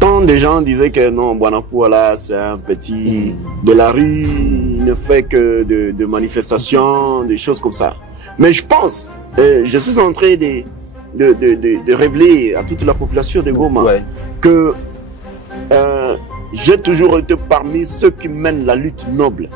Tant de gens disaient que non, Boanapua là, c'est un petit de la rue, il ne fait que de manifestations, des choses comme ça. Mais je pense, je suis en train de révéler à toute la population de Goma que j'ai toujours été parmi ceux qui mènent la lutte noble.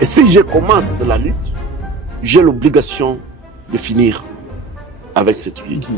Et si je commence la lutte, j'ai l'obligation de finir avec cette lutte.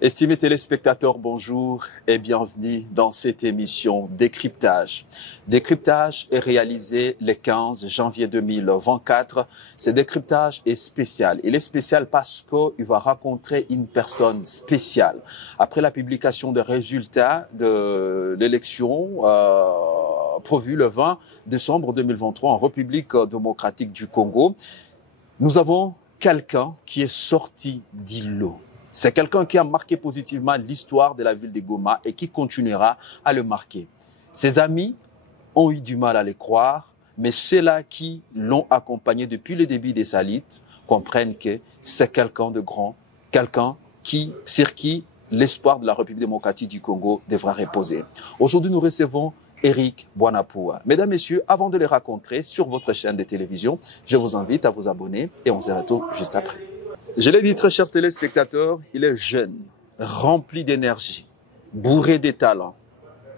Estimés téléspectateurs, bonjour et bienvenue dans cette émission Décryptage. Décryptage est réalisé le 15 janvier 2024. Ce décryptage est spécial. Il est spécial parce qu'il va rencontrer une personne spéciale. Après la publication des résultats de l'élection prévue le 20 décembre 2023 en République démocratique du Congo, nous avons quelqu'un qui est sorti d'îlot. C'est quelqu'un qui a marqué positivement l'histoire de la ville de Goma et qui continuera à le marquer. Ses amis ont eu du mal à le croire, mais ceux-là qui l'ont accompagné depuis le début de sa lutte comprennent que c'est quelqu'un de grand, quelqu'un sur qui l'espoir de la République démocratique du Congo devra reposer. Aujourd'hui, nous recevons Eric Boanapua. Mesdames, Messieurs, avant de les rencontrer sur votre chaîne de télévision, je vous invite à vous abonner et on se retrouve juste après. Je l'ai dit, très chers téléspectateurs, il est jeune, rempli d'énergie, bourré de talent.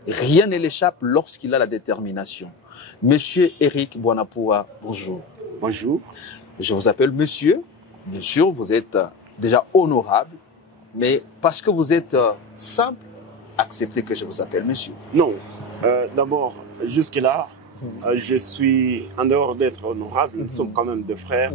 Rien ne l'échappe lorsqu'il a la détermination. Monsieur Eric Boanapua, bonjour. Bonjour. Je vous appelle monsieur. Bien sûr, vous êtes déjà honorable, mais parce que vous êtes simple, acceptez que je vous appelle monsieur. Non, d'abord, jusque-là, je suis, en dehors d'être honorable, nous sommes quand même des frères.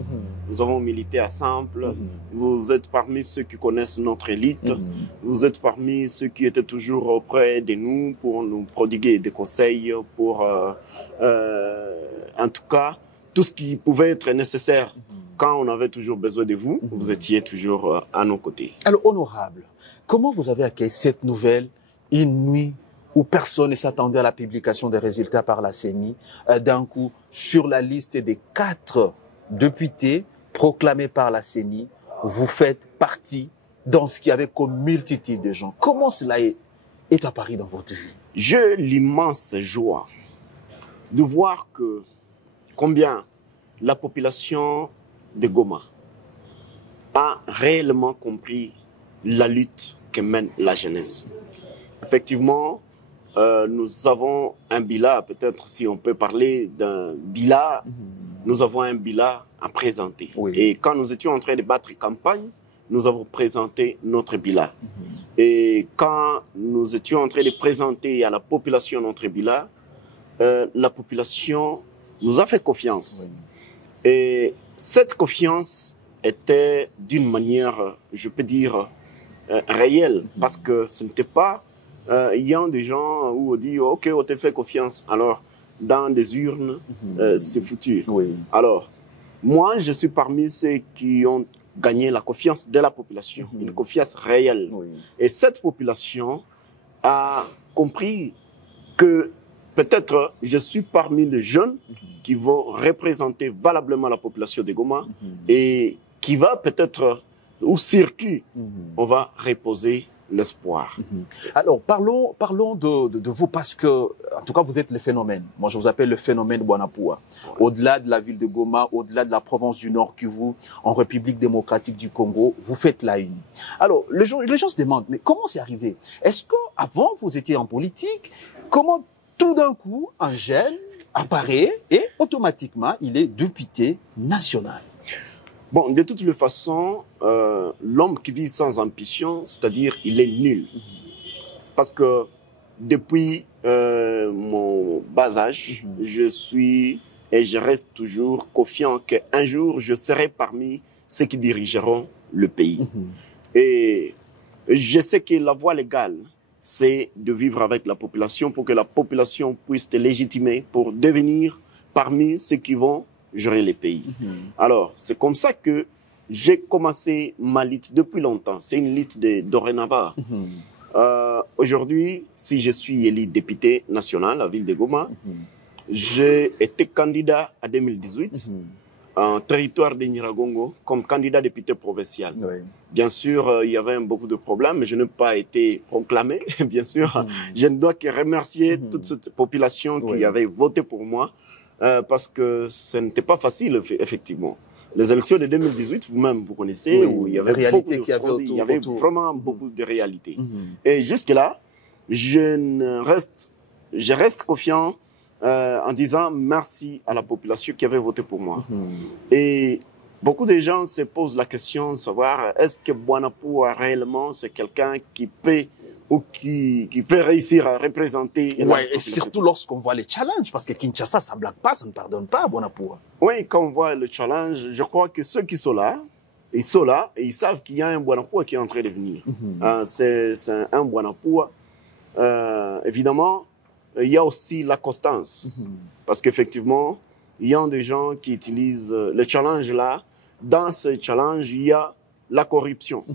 Nous avons milité à Simple. Vous êtes parmi ceux qui connaissent notre élite. Vous êtes parmi ceux qui étaient toujours auprès de nous pour nous prodiguer des conseils, pour, en tout cas, tout ce qui pouvait être nécessaire quand on avait toujours besoin de vous. Vous étiez toujours à nos côtés. Alors, honorable, comment vous avez accueilli cette nouvelle une nuit où personne ne s'attendait à la publication des résultats par la CENI, d'un coup, sur la liste des 4 députés proclamés par la CENI, vous faites partie dans ce qu'il y avait comme multitude de gens. Comment cela est apparu dans votre vie? J'ai l'immense joie de voir que combien la population de Goma a réellement compris la lutte que mène la jeunesse. Effectivement, nous avons un bilan, peut-être si on peut parler d'un bilan, nous avons un bilan à présenter. Et quand nous étions en train de battre campagne, nous avons présenté notre bilan. Et quand nous étions en train de présenter à la population notre bilan, la population nous a fait confiance. Et cette confiance était d'une manière, je peux dire, réelle, parce que ce n'était pas il y a des gens où on dit ok, on te fait confiance, alors dans des urnes c'est foutu. Alors moi je suis parmi ceux qui ont gagné la confiance de la population, une confiance réelle. Et cette population a compris que peut-être je suis parmi les jeunes qui vont représenter valablement la population de Goma et qui va peut-être, ou sur qui on va reposer l'espoir. Alors, parlons de vous parce que, en tout cas, vous êtes le phénomène. Moi, je vous appelle le phénomène Boanapua. Au-delà de la ville de Goma, au-delà de la province du Nord Kivu, en République démocratique du Congo, vous faites la une. Alors, les gens se demandent, mais comment c'est arrivé? Est-ce qu'avant, vous étiez en politique? Comment tout d'un coup, un jeune apparaît et automatiquement, il est député national? Bon, de toutes les façons, l'homme qui vit sans ambition, c'est-à-dire il est nul. Parce que depuis mon bas âge, je suis et je reste toujours confiant qu'un jour, je serai parmi ceux qui dirigeront le pays. Et je sais que la voie légale, c'est de vivre avec la population pour que la population puisse te légitimer pour devenir parmi ceux qui vont gérer les pays. Alors, c'est comme ça que j'ai commencé ma lutte depuis longtemps. C'est une lutte de dorénavant. Aujourd'hui, si je suis élu député national à la ville de Goma, j'ai été candidat en 2018 en territoire de Nyiragongo comme candidat député provincial. Oui. Bien sûr, il y avait beaucoup de problèmes, mais je n'ai pas été proclamé, bien sûr. Je ne dois que remercier toute cette population qui avait voté pour moi, parce que ce n'était pas facile, effectivement. Les élections de 2018, vous-même, vous connaissez, où il y avait beaucoup de fraude, il y avait vraiment beaucoup de réalités. Et jusque-là, je reste confiant en disant merci à la population qui avait voté pour moi. Et beaucoup de gens se posent la question de savoir est-ce que Bwanapoua réellement c'est quelqu'un qui peut ou qui peut réussir à représenter la et surtout lorsqu'on voit les challenges, parce que Kinshasa, ça ne blague pas, ça ne pardonne pas à Bwanapoua. Oui, quand on voit le challenge, je crois que ceux qui sont là, ils sont là et ils savent qu'il y a un Bwanapoua qui est en train de venir. C'est un Bwanapoua. Évidemment, il y a aussi la constance. Parce qu'effectivement, il y a des gens qui utilisent le challenge là. Dans ce challenge, il y a la corruption.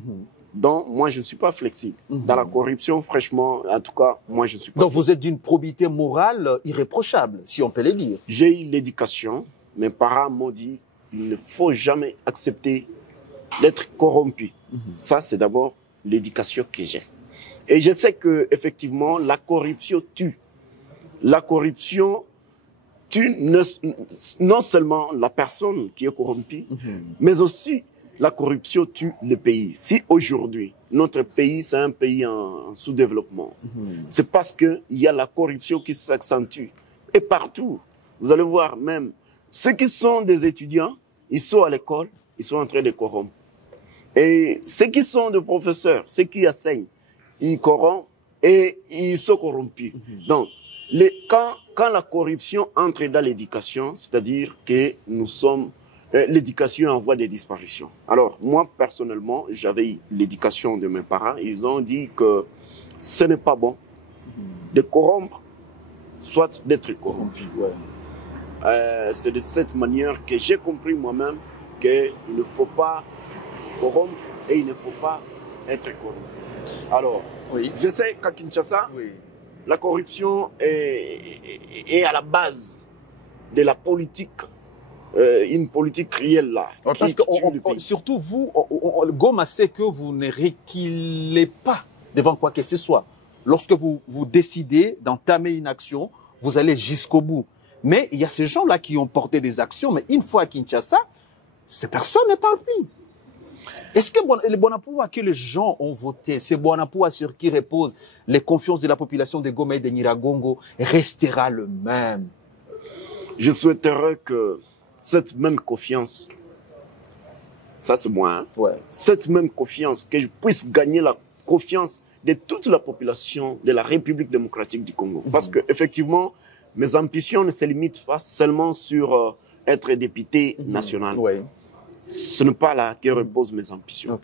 Donc, moi, je ne suis pas flexible. Dans la corruption, franchement, en tout cas, moi, je ne suis pas Donc, vous êtes d'une probité morale irréprochable, si on peut le dire. J'ai eu l'éducation. Mes parents m'ont dit il ne faut jamais accepter d'être corrompu. Ça, c'est d'abord l'éducation que j'ai. Et je sais qu'effectivement, la corruption tue. La corruption tue non seulement la personne qui est corrompue, mais aussi la corruption tue le pays. Si aujourd'hui, notre pays, c'est un pays en sous-développement, c'est parce qu'il y a la corruption qui s'accentue. Et partout, vous allez voir même, ceux qui sont des étudiants, ils sont à l'école, ils sont en train de corrompre. Et ceux qui sont des professeurs, ceux qui enseignent, ils corrompent et ils sont corrompus. Donc, quand la corruption entre dans l'éducation, c'est-à-dire que nous sommes l'éducation en voie de disparition. Alors, moi, personnellement, j'avais eu l'éducation de mes parents. Ils ont dit que ce n'est pas bon de corrompre, soit d'être corrompu. C'est de cette manière que j'ai compris moi-même qu'il ne faut pas corrompre et il ne faut pas être corrompu. Alors, je sais qu'à Kinshasa, la corruption est à la base de la politique, une politique réelle là. Parce que surtout vous, Goma sait que vous ne reculez pas devant quoi que ce soit. Lorsque vous décidez d'entamer une action, vous allez jusqu'au bout. Mais il y a ces gens-là qui ont porté des actions, mais une fois à Kinshasa, ces personnes ne parlent plus. Est-ce que le Bwanapoua que les gens ont voté, c'est Bwanapoua sur qui repose les confiances de la population de Goma et de Nyiragongo, restera le même? Je souhaiterais que cette même confiance, ça c'est moi, cette même confiance, que je puisse gagner la confiance de toute la population de la République démocratique du Congo. Parce qu'effectivement, mes ambitions ne se limitent pas seulement sur être député national. Ce n'est pas là que reposent mes ambitions.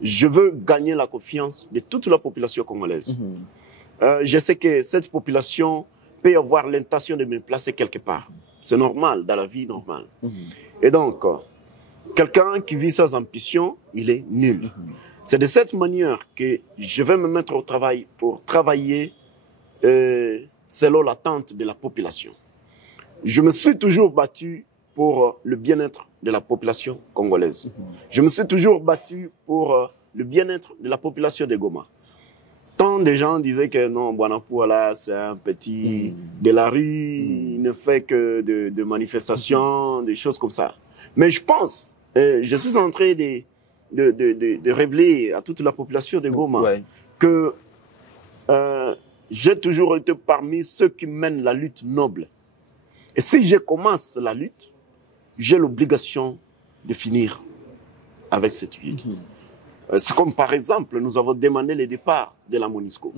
Je veux gagner la confiance de toute la population congolaise. Je sais que cette population peut avoir l'intention de me placer quelque part. C'est normal, dans la vie normale. Et donc, quelqu'un qui vit sans ambition, il est nul. C'est de cette manière que je vais me mettre au travail pour travailler selon l'attente de la population. Je me suis toujours battu pour le bien-être de la population congolaise. Je me suis toujours battu pour le bien-être de la population de Goma. Tant de gens disaient que non, Bwanapoua là, c'est un petit de la rue, il ne fait que de manifestations, des choses comme ça. Mais je pense, je suis en train de révéler à toute la population de Goma que j'ai toujours été parmi ceux qui mènent la lutte noble. Et si je commence la lutte, j'ai l'obligation de finir avec cette lutte. C'est comme par exemple, nous avons demandé le départ de la MONUSCO.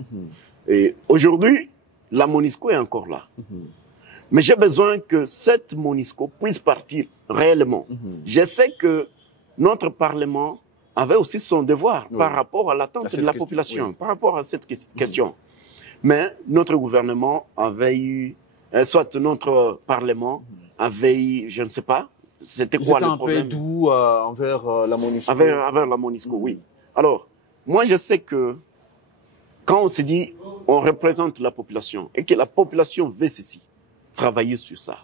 Et aujourd'hui, la MONUSCO est encore là. Mais j'ai besoin que cette MONUSCO puisse partir réellement. Je sais que notre Parlement avait aussi son devoir par rapport à l'attente de la population, par rapport à cette question. Mais notre gouvernement avait eu, soit notre Parlement avait eu, je ne sais pas, c'était quoi le problème? C'était un peu doux envers la MONUSCO. Envers la MONUSCO, oui. Alors, moi je sais que quand on se dit on représente la population et que la population veut ceci, travailler sur ça.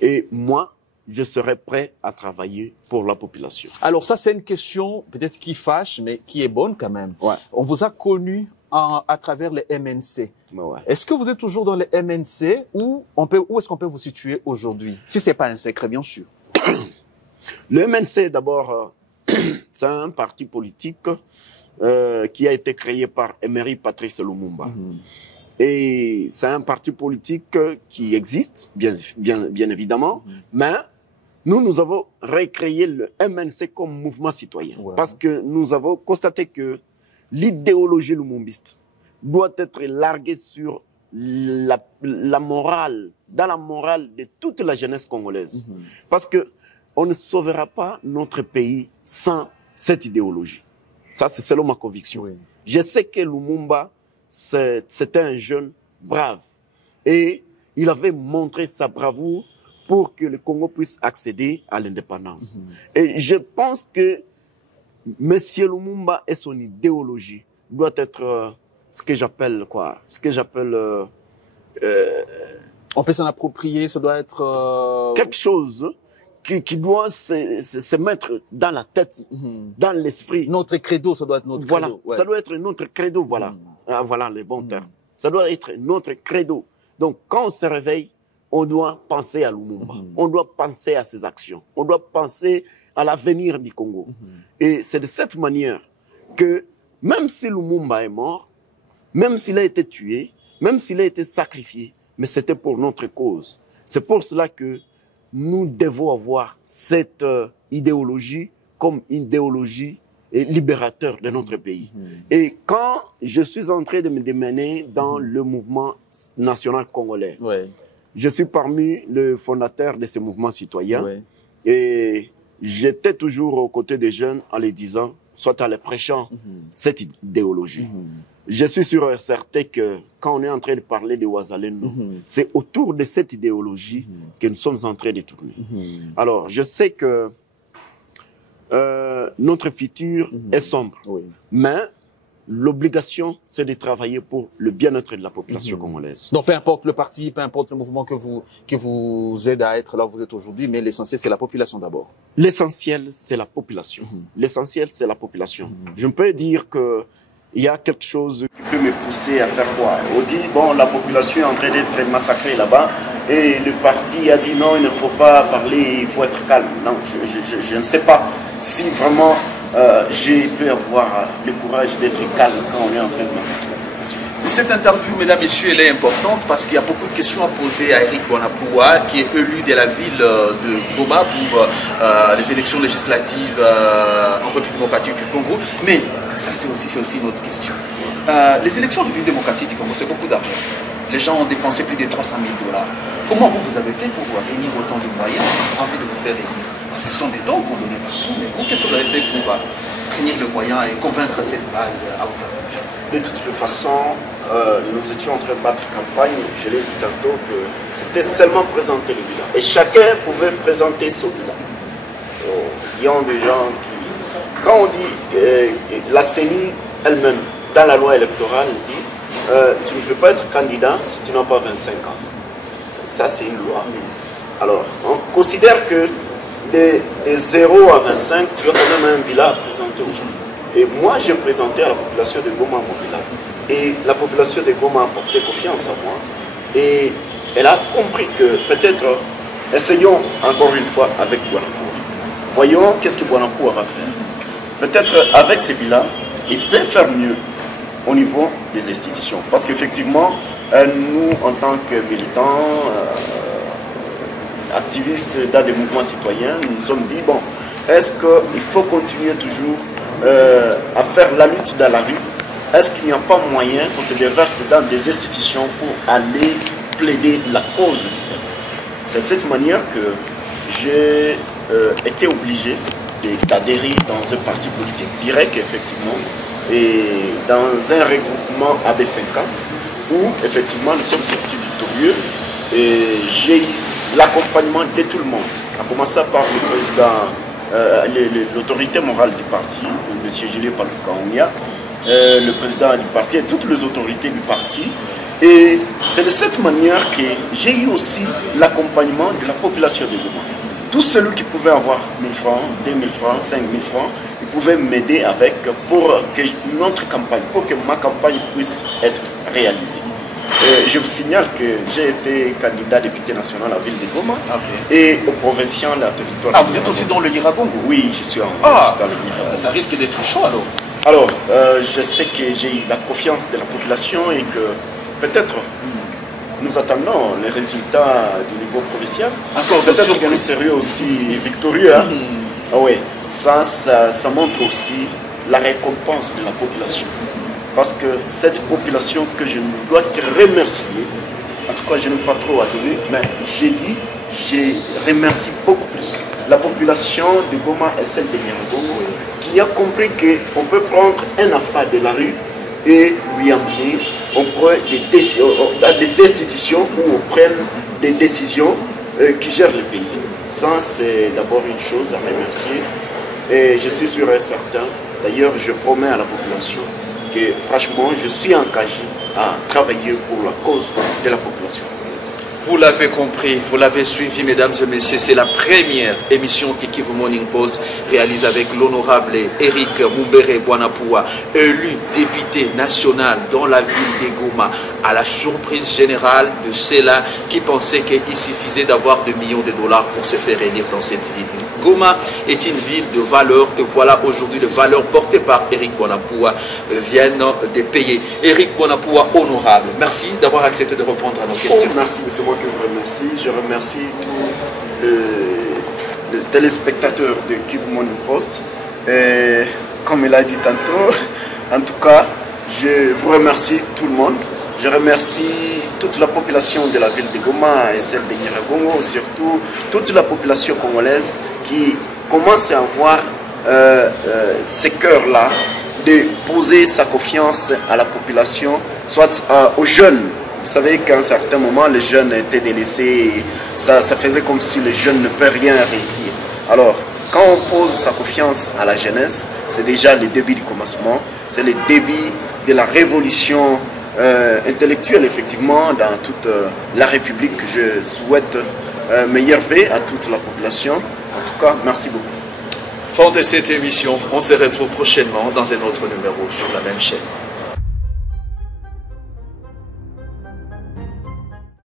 Et moi, je serais prêt à travailler pour la population. Alors ça, c'est une question peut-être qui fâche, mais qui est bonne quand même. Ouais. On vous a connu à travers les MNC. Ouais. Est-ce que vous êtes toujours dans les MNC ou où est-ce qu'on peut vous situer aujourd'hui? Si ce n'est pas un secret, bien sûr. Le MNC, d'abord, c'est un parti politique qui a été créé par Emery Patrice Lumumba. Et c'est un parti politique qui existe, bien évidemment, mais nous avons recréé le MNC comme mouvement citoyen. Parce que nous avons constaté que l'idéologie lumumbiste doit être larguée sur la morale, dans la morale de toute la jeunesse congolaise. Parce que on ne sauvera pas notre pays sans cette idéologie. Ça, c'est selon ma conviction. Oui. Je sais que Lumumba, c'était un jeune brave. Et il avait montré sa bravoure pour que le Congo puisse accéder à l'indépendance. Et je pense que M. Lumumba et son idéologie doit être ce que j'appelle quoi? Ce que j'appelle... on peut s'en approprier, ça doit être... quelque chose qui doit se mettre dans la tête, dans l'esprit. Notre credo, ça doit être notre voilà, credo. Ouais. Ça doit être notre credo, voilà. Voilà les bons termes. Ça doit être notre credo. Donc, quand on se réveille, on doit penser à Lumumba. On doit penser à ses actions. On doit penser à l'avenir du Congo. Et c'est de cette manière que, même si Lumumba est mort, même s'il a été tué, même s'il a été sacrifié, mais c'était pour notre cause. C'est pour cela que nous devons avoir cette idéologie comme idéologie libérateur de notre pays. Et quand je suis en train de me démener dans le mouvement national congolais, je suis parmi les fondateurs de ce mouvement citoyen et j'étais toujours aux côtés des jeunes en les disant, soit en les prêchant cette idéologie. Je suis sûr et certain que quand on est en train de parler de Ouazalendo, c'est autour de cette idéologie que nous sommes en train de tourner. Alors, je sais que notre futur est sombre, mais l'obligation, c'est de travailler pour le bien-être de la population congolaise. Donc, peu importe le parti, peu importe le mouvement qui vous aide à être là où vous êtes aujourd'hui, mais l'essentiel, c'est la population d'abord. L'essentiel, c'est la population. L'essentiel, c'est la population. Je peux dire que il y a quelque chose qui peut me pousser à faire quoi? On dit, bon, la population est en train d'être massacrée là-bas, et le parti a dit non, il ne faut pas parler, il faut être calme. Non, je ne sais pas si vraiment je peux avoir le courage d'être calme quand on est en train de massacrer la population. Cette interview, mesdames, messieurs, elle est importante parce qu'il y a beaucoup de questions à poser à Eric Bonapoua, qui est élu de la ville de Goma pour les élections législatives en République démocratique du Congo. Mais ça, c'est aussi une autre question. Les élections en République démocratique du Congo, c'est beaucoup d'argent. Les gens ont dépensé plus de 300 000 $. Comment vous avez fait pour réunir autant de moyens en vue de vous faire élire? Parce que ce sont des dons qu'on donnait partout. Mais vous, qu'est-ce que vous avez fait pour réunir le moyen et convaincre cette base à vous faire confiance? De toute façon, nous étions en train de battre campagne. Je l'ai dit tantôt que c'était seulement présenter le bilan. Et chacun pouvait présenter son bilan. Il y a des gens qui... Quand on dit la CENI elle-même, dans la loi électorale, dit tu ne peux pas être candidat si tu n'as pas 25 ans. Ça, c'est une loi. Alors, on considère que de 0 à 25, tu as quand même un bilan à présenter aux gens. Et moi, j'ai présenté à la population de Goma mon bilan. Et la population de Goma a porté confiance en moi. Et elle a compris que peut-être, essayons encore une fois avec Bonapoua. Voyons qu'est-ce que Bonapoua va faire. Peut-être avec ces bilans, il peut faire mieux au niveau des institutions. Parce qu'effectivement, nous, en tant que militants, activistes dans des mouvements citoyens, nous nous sommes dit, bon, est-ce qu'il faut continuer toujours à faire la lutte dans la rue? Est-ce qu'il n'y a pas moyen qu'on se déverse dans des institutions pour aller plaider la cause du peuple? C'est de cette manière que j'ai été obligé d'adhérer dans un parti politique direct, effectivement, et dans un regroupement AB50, où effectivement nous sommes sortis victorieux, et j'ai eu l'accompagnement de tout le monde, à commencer par le président, l'autorité morale du parti, M. Julien Paluka-Ounia, le président du parti et toutes les autorités du parti. Et c'est de cette manière que j'ai eu aussi l'accompagnement de la population de Goma. Tous ceux qui pouvaient avoir 1000 francs, 2000 francs, 5000 francs, ils pouvaient m'aider avec pour que notre campagne, pour que ma campagne puisse être réalisée. Je vous signale que j'ai été candidat député national à la ville de Goma et au provincial à territoire. Ah, vous êtes aussi dans le Nyiragongo? Oui, je suis dans le Nyiragongo. Ça risque d'être chaud alors. Alors, je sais que j'ai eu la confiance de la population et que peut-être nous attendons les résultats du niveau provincial. Encore peut-être que nous serions aussi victorieux. Hein? Ah oui, ça montre aussi la récompense de la population. Parce que cette population que je ne dois que remercier, en tout cas je n'ai pas trop à donner, mais j'ai dit, je remercie beaucoup plus la population de Goma et celle de Nyiragongo qui a compris qu'on peut prendre un affaire de la rue et lui amener auprès des institutions où on prenne des décisions qui gèrent le pays. Ça, c'est d'abord une chose à remercier. Et je suis sûr et certain, d'ailleurs, je promets à la population que franchement, je suis engagé à travailler pour la cause de la population. Vous l'avez compris, vous l'avez suivi, mesdames et messieurs, c'est la première émission que Kivu Morning Post réalise avec l'honorable Eric Mumbere Bwanapua, élu député national dans la ville de Goma, à la surprise générale de ceux-là qui pensaient qu'il suffisait d'avoir 2 millions de dollars pour se faire élire dans cette ville. Goma est une ville de valeurs et voilà aujourd'hui les valeurs portées par Eric Bwanapua viennent de payer. Eric Bwanapua, honorable, merci d'avoir accepté de répondre à nos questions. Merci, c'est moi que je remercie. Je remercie tous les téléspectateurs de Kivu Morning Post. Et comme il a dit tantôt, en tout cas, je vous remercie tout le monde. Je remercie toute la population de la ville de Goma et celle de Nyiragongo, surtout toute la population congolaise qui commence à avoir ce cœur-là de poser sa confiance à la population, soit aux jeunes. Vous savez qu'à un certain moment, les jeunes étaient délaissés, ça faisait comme si les jeunes ne peuvent rien réussir. Alors, quand on pose sa confiance à la jeunesse, c'est déjà le début du commencement, c'est le début de la révolution intellectuelle, effectivement, dans toute la République. Je souhaite meilleur vœu à toute la population. En tout cas, merci beaucoup. Fin de cette émission, on se retrouve prochainement dans un autre numéro sur la même chaîne.